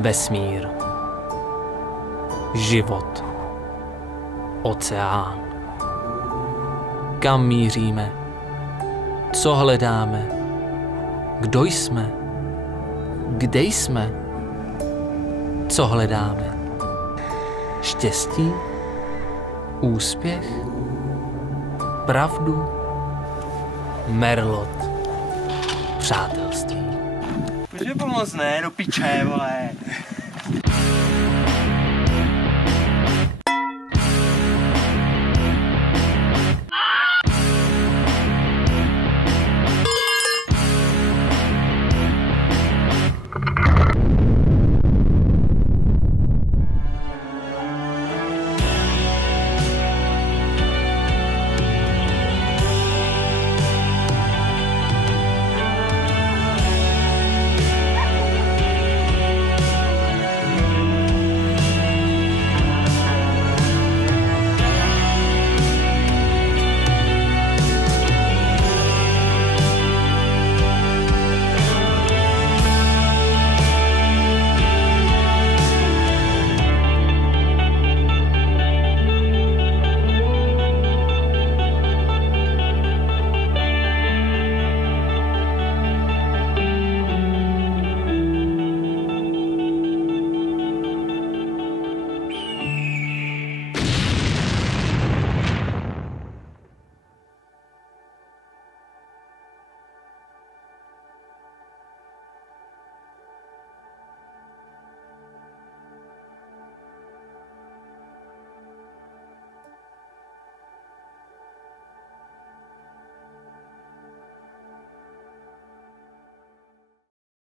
Vesmír. Život. Oceán. Kam míříme? Co hledáme? Kdo jsme? Kde jsme? Co hledáme? Štěstí? Úspěch? Pravdu? Merlot? Přátelství? Může pomoct, ne? Do piče, vole.